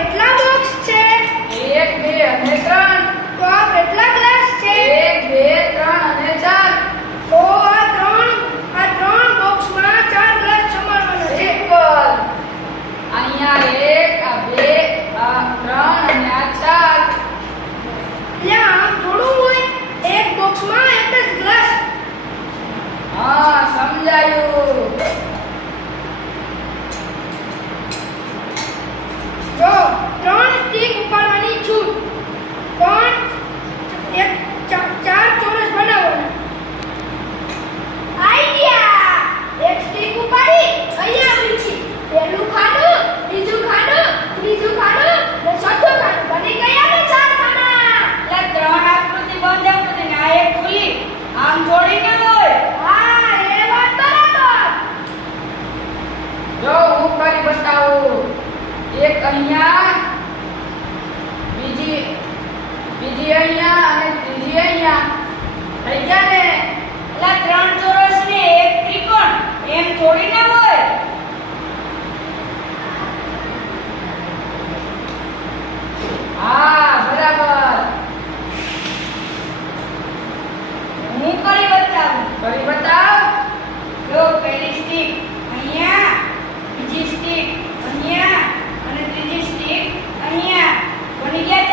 કેટલા બોક્સ છે? 1 2 અને 3. તો આ કેટલા ગ્લાસ છે? 1 2 3 અને 4. તો આ ત્રણ બોક્સમાં 4 ગ્લાસ સમારવાના છે. સિમ્પલ. અહીંયા 1 આ 2 આ 3 અને આ 4. એટલે આમ થોડું હોય, એક બોક્સમાં એક જ ગ્લાસ. હા સમજાયું. જો 3 સ્ટીક ઉપાડવાની છૂટ, પણ એક 4 ચોરસ બનાવવાના. આઈડિયા! એક સ્ટીક ઉપાડી અહીંયા મૂકી, પહેલું ખાનું, બીજું ખાનું, ત્રીજું ખાનું ને ચોથું ખાનું, બની ગયા ને 4 ખાના. એટલે 3 આકૃતિ બંધ આકૃતિ ને આ એક ખુલ્લી, આમ જોડી ન હોય. હા, એ વાત બરાબર. જો હું કરી બતાવું. એક અહીંયા, બીજી અહીંયા અને ત્રીજી અહીંયા. થઈ ગયા ને? એટલે 3 ચોરસ ને એક ત્રિકોણ એમ જોડી ન હોય. હા બરાબર. હું કરી બતાવું. કરી બતાવ. જો પહેલી સ્ટીક અહીંયા, બીજી સ્ટીક અહીંયા અને ત્રીજી સ્ટીક અહીંયા, બની ગયા